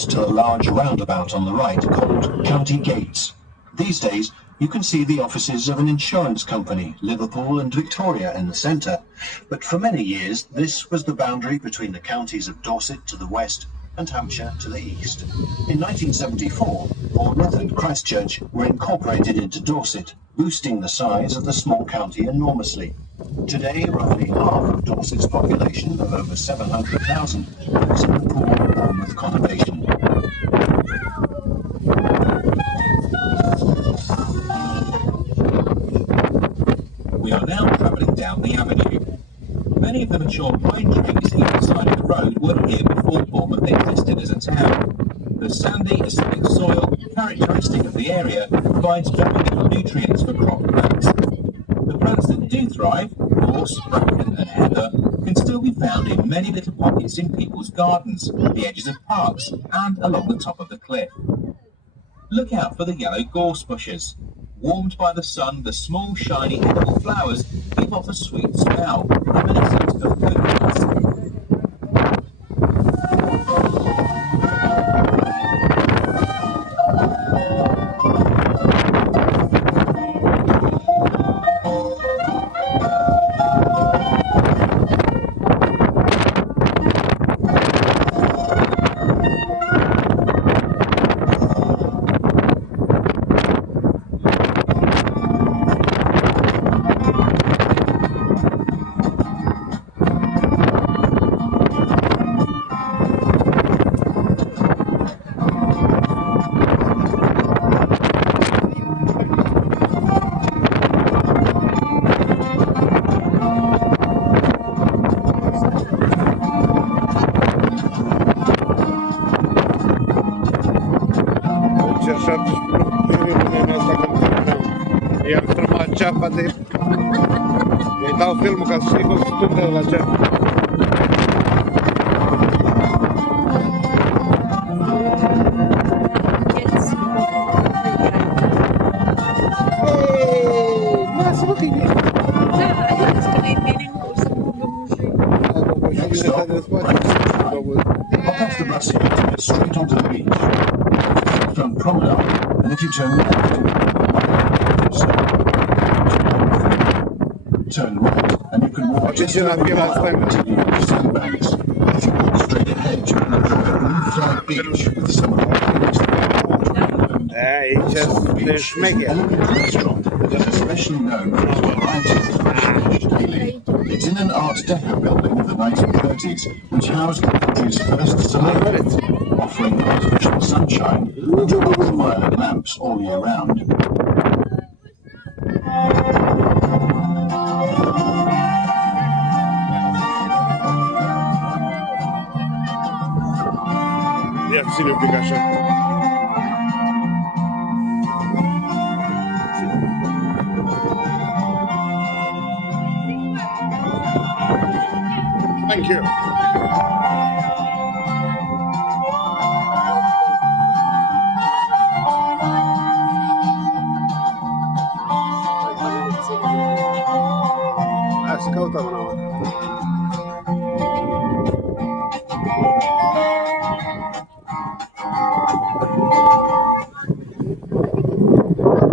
across to the large roundabout on the right called County Gates. These days, you can see the offices of an insurance company, Liverpool and Victoria, in the centre. But for many years, this was the boundary between the counties of Dorset to the west and Hampshire to the east. In 1974, Bournemouth and Christchurch were incorporated into Dorset, boosting the size of the small county enormously. Today, roughly half of Dorset's population of over 700,000 lives in the Poole-Bournemouth conurbation. We are now travelling down the avenue. Many of the mature pine trees either side of the road were here before Bournemouth existed as a town. The sandy, acidic soil, characteristic of the area, provides very little nutrients for crop plants. The plants that do thrive, gorse, bracken and heather, can still be found in many little pockets in people's gardens, the edges of parks and along the top of the cliff. Look out for the yellow gorse bushes. Warmed by the sun, the small, shiny, edible flowers give off a sweet smell, reminiscent of coconuts. I-am strămat ceapa de... Îi dau filmul ca să-i constitute la ceapă. Next stop, pop off the bus here to get straight onto the beach. From Promenade, and if you turn left, turn right, and you can walk just over the mile until you reach Sandbanks. If you walk straight ahead, you can enjoy a blue flag beach with some of the finest Aici este șmecher. Restaurant that is especially known for its variety of fresh fish daily. It's in an Art Deco building of the 1930s, which housed the country's first salon, offering artificial sunshine and ultraviolet lamps all year round. Ia ține un pic așa. Thank you. Hai să căutăm una.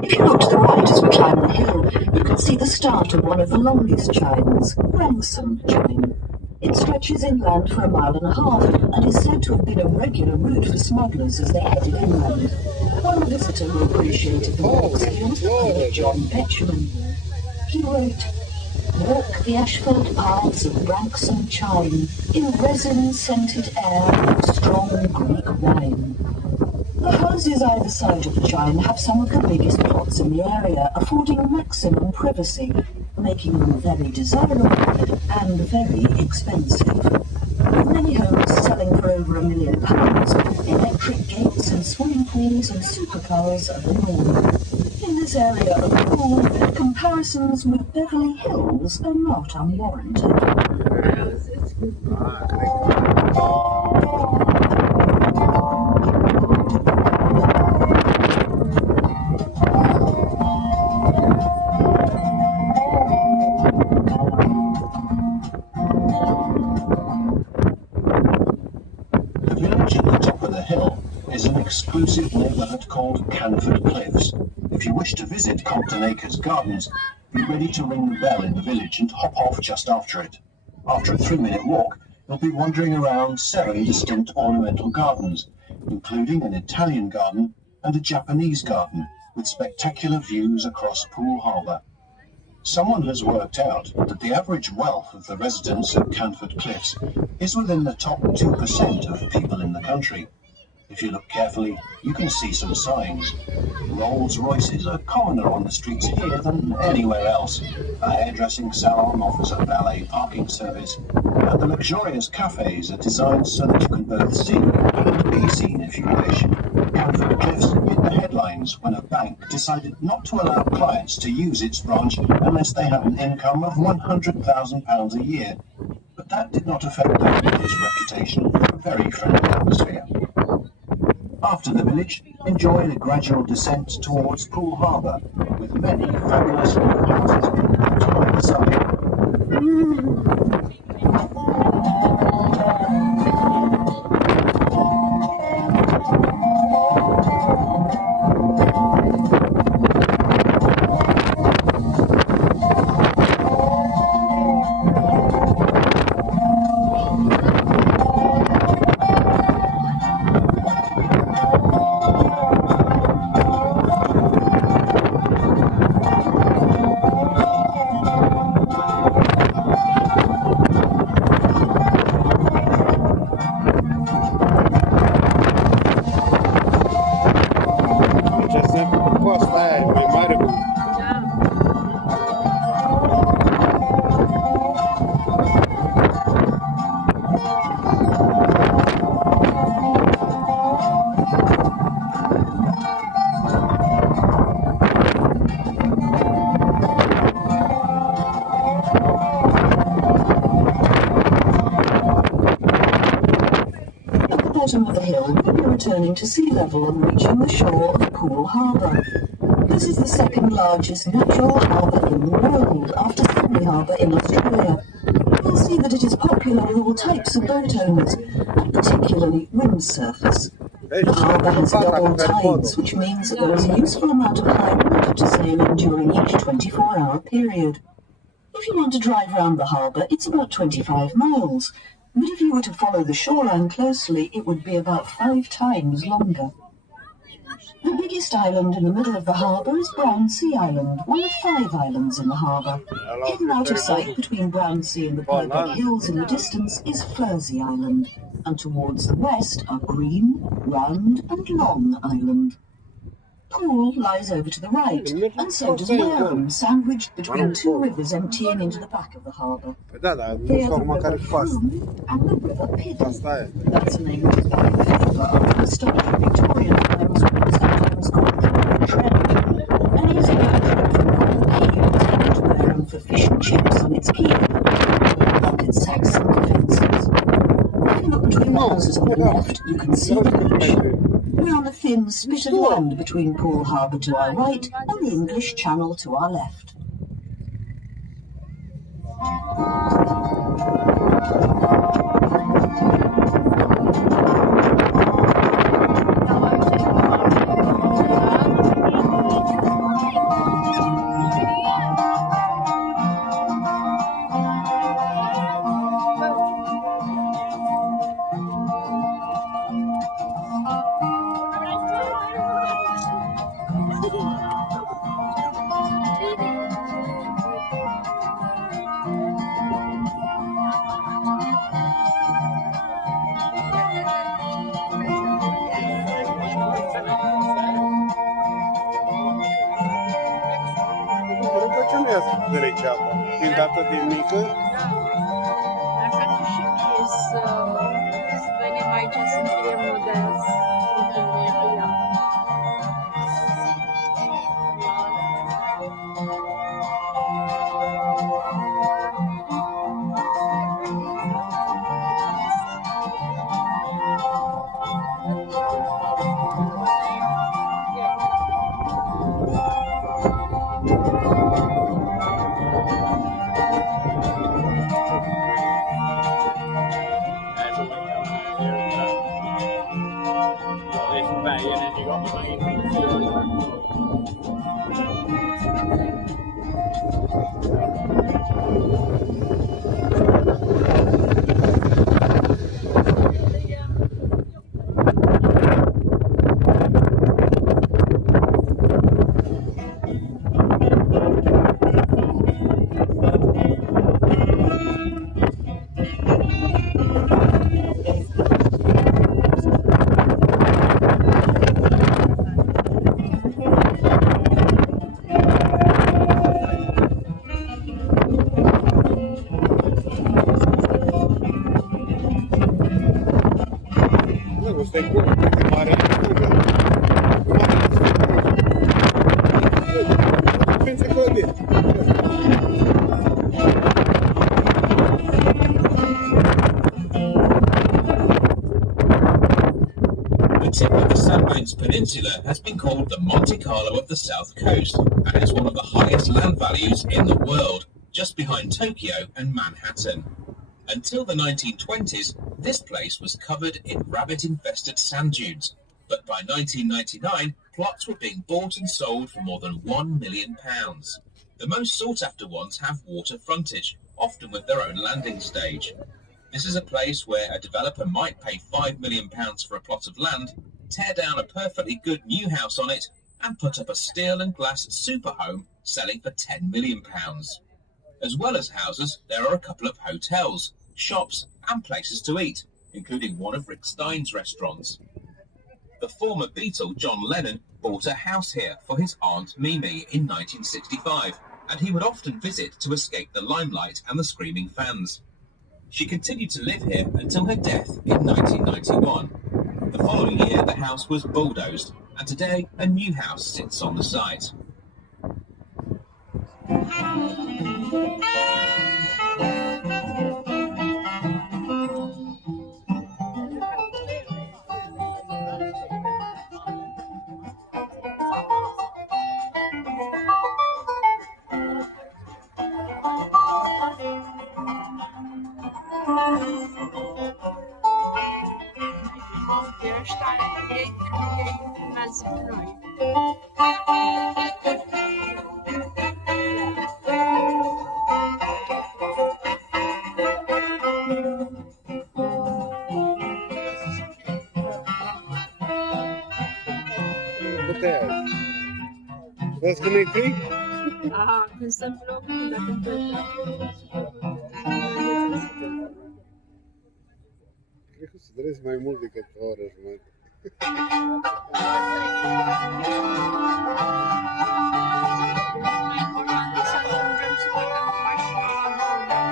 If you look to the right as we climb the hill, you can see the start of one of the longest chines, Branksome Chine. It stretches inland for 1.5 miles and is said to have been a regular route for smugglers as they headed inland. One visitor who appreciated the walks here was the poet John Betjeman. He wrote, "Walk the asphalt paths of Branksome Chine in resin-scented air and strong Greek wine." The houses either side of the Chine have some of the biggest plots in the area, affording maximum privacy, making them very desirable and very expensive. With many homes selling for over £1 million, electric gates and swimming pools and supercars are the norm. In this area of Poole, comparisons with Beverly Hills are not unwarranted. The village at the top of the hill exclusive neighbourhood called Canford Cliffs. If you wish to visit Compton Acres Gardens, be ready to ring the bell in the village and hop off just after it. After a 3-minute walk, you'll be wandering around 7 distinct ornamental gardens, including an Italian garden and a Japanese garden, with spectacular views across Poole Harbour. Someone has worked out that the average wealth of the residents of Canford Cliffs is within the top 2% of people in the country. If you look carefully, you can see some signs. Rolls Royces are commoner on the streets here than anywhere else. A hairdressing salon offers a valet parking service, and the luxurious cafes are designed so that you can both see and be seen if you wish. Canford Cliffs hit the headlines when a bank decided not to allow clients to use its branch unless they had an income of £100,000 a year. But that did not affect the village's reputation for a very friendly atmosphere. After the village, enjoy the gradual descent towards Poole Harbour, with many fabulous new houses being built on either side. Deci sempre pe coasta aia e mai mare cu... At the bottom of the hill, we'll be returning to sea level and reaching the shore of Poole Harbour. This is the second largest natural harbour in the world, after Sydney Harbour in Australia. You'll see that it is popular with all types of boat owners, and particularly windsurfers. The harbour has double tides, which means that there is a useful amount of high water to sail in during each 24-hour period. If you want to drive round the harbour, it's about 25 miles, but if you were to follow the shoreline closely, it would be about 5 times longer. The biggest island in the middle of the harbour is Brownsea Island, one of 5 islands in the harbour. Hidden out of sight between Brownsea and the Purbeck Hills in the distance is Fursey Island, and towards the west are Green, Round and Long Island. Poole lies over to the right, and so does Wareham, sandwiched between 2 rivers emptying into the back of the harbour. Păi da, dar nu They știu are the acum care River e coasta. Poole and the River Piddle. Asta e. That's a name which is back in favour after the start of Victorian times, when it was sometimes called the River Trent. An easy boat trip from Poole Quay will take you to Wareham for fish and chips on its quay, along its Saxon defences. If you look between the houses on the left, you can see the beach. We're on a thin spit of land between Poole Harbour to our right and the English Channel to our left. Cred că ce nu e atât de rece apa. Fiind atât de mică, Așa că și mie să venim aici să închiriem models. ăsta e bun, e mare în stânga. Mare în stânga. Pensa clădire. The tip of the Sandbanks Peninsula has been called the Monte Carlo of the South Coast and is one of the highest land values in the world, just behind Tokyo and Manhattan. Until the 1920s, this place was covered in rabbit-infested sand dunes, but by 1999, plots were being bought and sold for more than £1 million. The most sought-after ones have water frontage, often with their own landing stage. This is a place where a developer might pay £5 million for a plot of land, tear down a perfectly good new house on it, and put up a steel and glass super home selling for £10 million. As well as houses, there are a couple of hotels, shops, and places to eat, including one of Rick Stein's restaurants. The former Beatle John Lennon bought a house here for his Aunt Mimi in 1965, and he would often visit to escape the limelight and the screaming fans. She continued to live here until her death in 1991. The following year, the house was bulldozed, and today a new house sits on the site. Vezi că nu-i frig? Aha, când stăm pe loc, nu, dar când plecăm, Cred că o să durezi mai mult decât o oră jumătate. mai important e să ajungem să plecăm cu mașina la Bournemouth.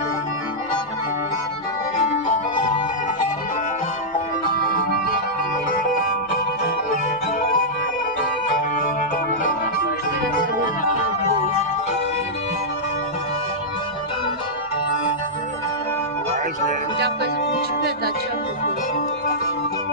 Am căzut cu bicicleta, ce am făcut?